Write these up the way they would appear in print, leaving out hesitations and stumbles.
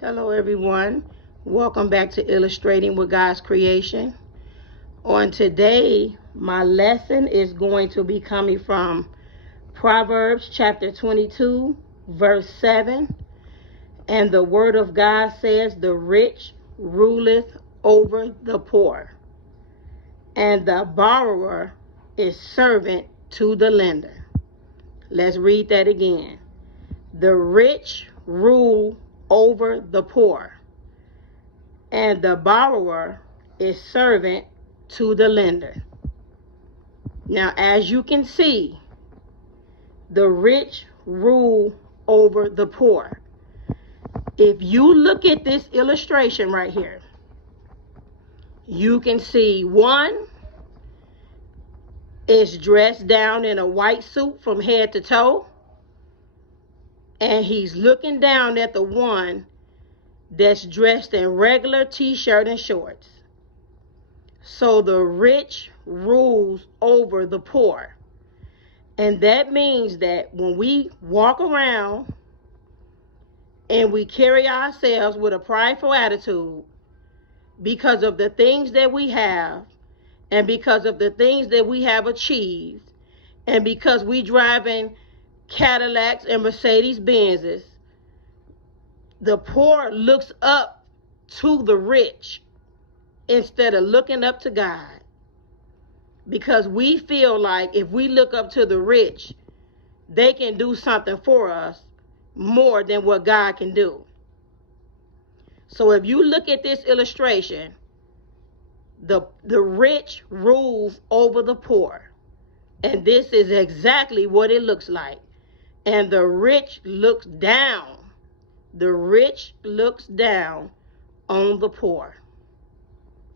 Hello everyone, welcome back to Illustrating with God's Creation. On today, my lesson is going to be coming from Proverbs chapter 22 verse 7, and the word of God says, the rich ruleth over the poor, and the borrower is servant to the lender. Let's read that again. The rich rule over the poor, and the borrower is servant to the lender. Now, as you can see, the rich rule over the poor. If you look at this illustration right here, you can see one is dressed down in a white suit from head to toe, and he's looking down at the one that's dressed in regular t-shirt and shorts. So the rich rules over the poor. And that means that when we walk around and we carry ourselves with a prideful attitude because of the things that we have, and because of the things that we have achieved, and because we driving Cadillacs and Mercedes Benzes, the poor looks up to the rich instead of looking up to God, because we feel like if we look up to the rich, they can do something for us more than what God can do. So if you look at this illustration, the rich rules over the poor, and this is exactly what it looks like. And the rich looks down. The rich looks down on the poor.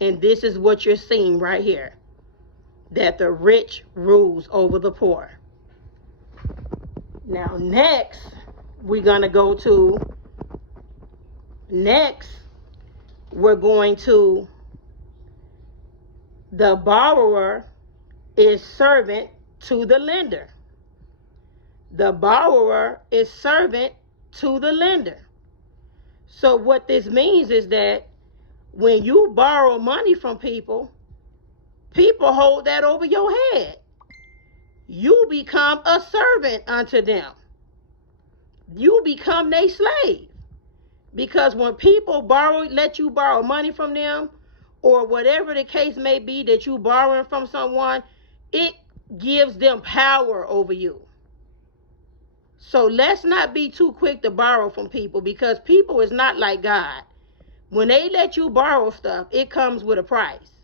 And this is what you're seeing right here, that the rich rules over the poor. Now, next, we're going to the borrower is servant to the lender. The borrower is servant to the lender. So what this means is that when you borrow money from people, people hold that over your head. You become a servant unto them. You become their slave. Because when people let you borrow money from them, or whatever the case may be that you borrowing from someone, it gives them power over you. So let's not be too quick to borrow from people, because people is not like God. When they let you borrow stuff, it comes with a price.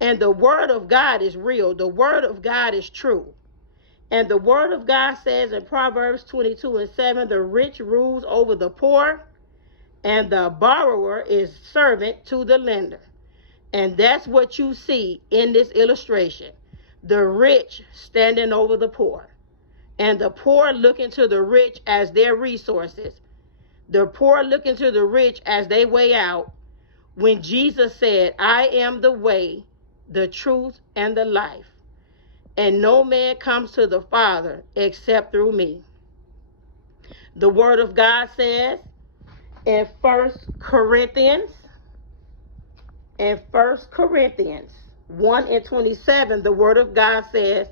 And the word of God is real. The word of God is true. And the word of God says in Proverbs 22 and 7, the rich rules over the poor, and the borrower is servant to the lender. And that's what you see in this illustration. The rich standing over the poor, and the poor looking to the rich as their resources. The poor looking to the rich as they way out, when Jesus said, I am the way, the truth, and the life, and no man comes to the Father except through me. The word of God says in 1 Corinthians 1 and 27, the word of God says,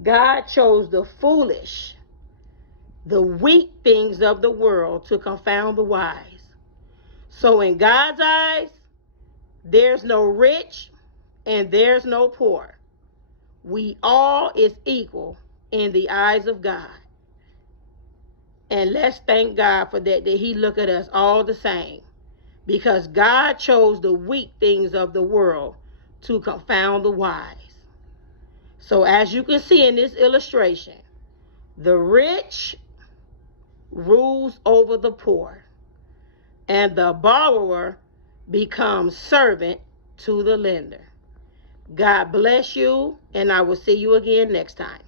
God chose the foolish, the weak things of the world to confound the wise. So in God's eyes, there's no rich and there's no poor. We all is equal in the eyes of God. And let's thank God for that he look at us all the same. Because God chose the weak things of the world to confound the wise. So as you can see in this illustration, the rich rules over the poor, and the borrower becomes servant to the lender. God bless you, and I will see you again next time.